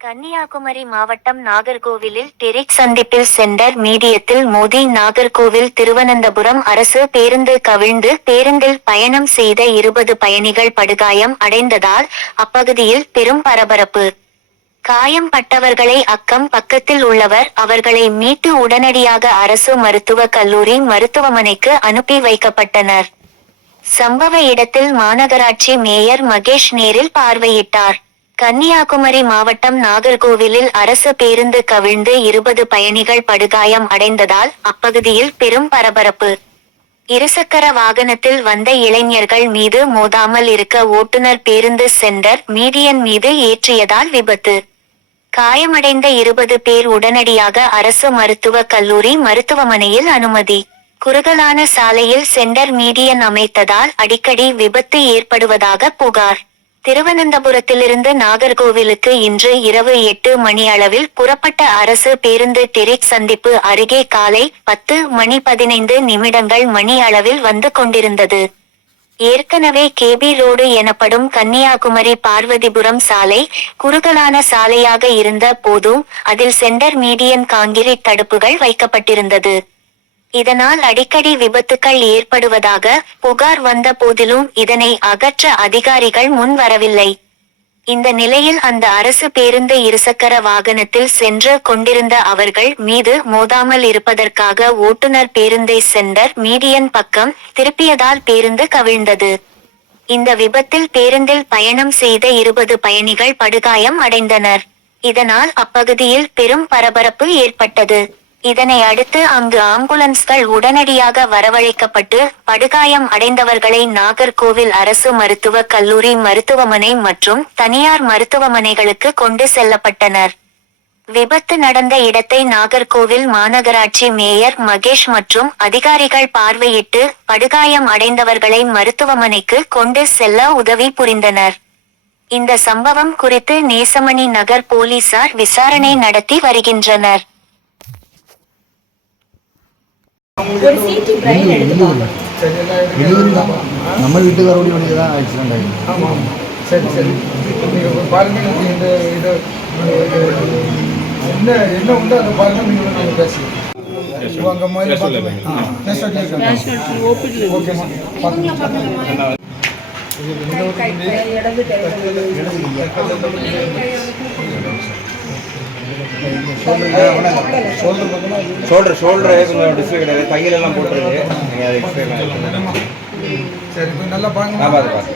கன்னியாகுமரி மாவட்டம் நாகர்கோவிலில் டெரிக் சந்திப்பில் சென்டர் மீடியத்தில் மோதி நாகர்கோவில் திருவனந்தபுரம் அரசு பேருந்து கவிழ்ந்து பேருந்தில் பயணம் செய்த இருபது பயணிகள் படுகாயம் அடைந்ததால் அப்பகுதியில் பெரும் பரபரப்பு. காயம் பட்டவர்களை அக்கம் பக்கத்தில் உள்ளவர் அவர்களை மீட்டு உடனடியாக அரசு மருத்துவக் கல்லூரி மருத்துவமனைக்கு அனுப்பி வைக்கப்பட்டனர். சம்பவ இடத்தில் மாநகராட்சி மேயர் மகேஷ் நேரில் பார்வையிட்டார். கன்னியாகுமரி மாவட்டம் நாகர்கோவிலில் அரசு பேருந்து கவிழ்ந்து இருபது பயணிகள் படுகாயம் அடைந்ததால் அப்பகுதியில் பெரும் பரபரப்பு. இருசக்கர வாகனத்தில் வந்த இளைஞர்கள் மீது மோதாமல் இருக்க ஓட்டுநர் பேருந்து சென்டர் மீடியன் மீது ஏற்றியதால் விபத்து. காயமடைந்த இருபது பேர் உடனடியாக அரசு மருத்துவக் கல்லூரி மருத்துவமனையில் அனுமதி. குறுகலான சாலையில் சென்டர் மீடியன் அமைத்ததால் அடிக்கடி விபத்து ஏற்படுவதாக புகார். திருவனந்தபுரத்திலிருந்து நாகர்கோவிலுக்கு இன்று இரவு எட்டு மணி அளவில் புறப்பட்ட அரசு பேருந்து டெரிக் சந்திப்பு அருகே காலை பத்து மணி பதினைந்து நிமிடங்கள் மணி அளவில் வந்து கொண்டிருந்தது. ஏற்கனவே கேபி ரோடு எனப்படும் கன்னியாகுமரி பார்வதிபுரம் சாலை குறுகலான சாலையாக இருந்த போதும் அதில் சென்டர் மீடியன் காங்கிரீட் தடுப்புகள் வைக்கப்பட்டிருந்தது. இதனால் அடிக்கடி விபத்துக்கள் ஏற்படுவதாக புகார் வந்த போதிலும் இதனை அகற்ற அதிகாரிகள் முன் வரவில்லை. இந்த நிலையில் அந்த அரசு பேருந்து இருசக்கர வாகனத்தில் சென்று கொண்டிருந்த அவர்கள் மீது மோதாமல் இருப்பதற்காக ஓட்டுநர் பேருந்தை சென்டர் மீடியன் பக்கம் திருப்பியதால் பேருந்து கவிழ்ந்தது. இந்த விபத்தில் பேருந்தில் பயணம் செய்த இருபது பயணிகள் படுகாயம் அடைந்தனர். இதனால் அப்பகுதியில் பெரும் பரபரப்பு ஏற்பட்டது. இதனை அடுத்து அங்கு ஆம்புலன்ஸ்கள் உடனடியாக வரவழைக்கப்பட்டு படுகாயம் அடைந்தவர்களை நாகர்கோவில் அரசு மருத்துவக் கல்லூரி மருத்துவமனை மற்றும் தனியார் மருத்துவமனைகளுக்கு கொண்டு செல்லப்பட்டனர். விபத்து நடந்த இடத்தை நாகர்கோவில் மாநகராட்சி மேயர் மகேஷ் மற்றும் அதிகாரிகள் பார்வையிட்டு படுகாயம் அடைந்தவர்களை மருத்துவமனைக்கு கொண்டு செல்ல உதவி புரிந்தனர். இந்த சம்பவம் குறித்து நேசமணி நகர் போலீசார் விசாரணை நடத்தி வருகின்றனர். டெலிவரி தான் நம்ம வீட்டுக்காரோடைய தான் ஆக்சிடென்ட் ஆகிடுச்சு ஆமாம் ஆமாம் சரி சரி. நீங்கள் பாருங்க நீங்கள் இந்த இது என்ன என்ன உண்டோ அதை பாருங்க நீங்கள் நாங்கள் பேசுவோம். அங்கே மாதிரி பார்த்துக்கலாம். ஓகேம்மா பார்த்துக்கலாம். கை கை இடது கை. ஷோல்டர் ஷோல்டர் கொஞ்சம் டிஸ்பிளே கிடையாது. கையில எல்லாம் போட்டுருக்கு நீங்கள் அதை எக்ஸ்பிளைன் பண்ணி சரி கொஞ்சம் நல்லா பாருங்க. நான் பார்த்து பார்த்து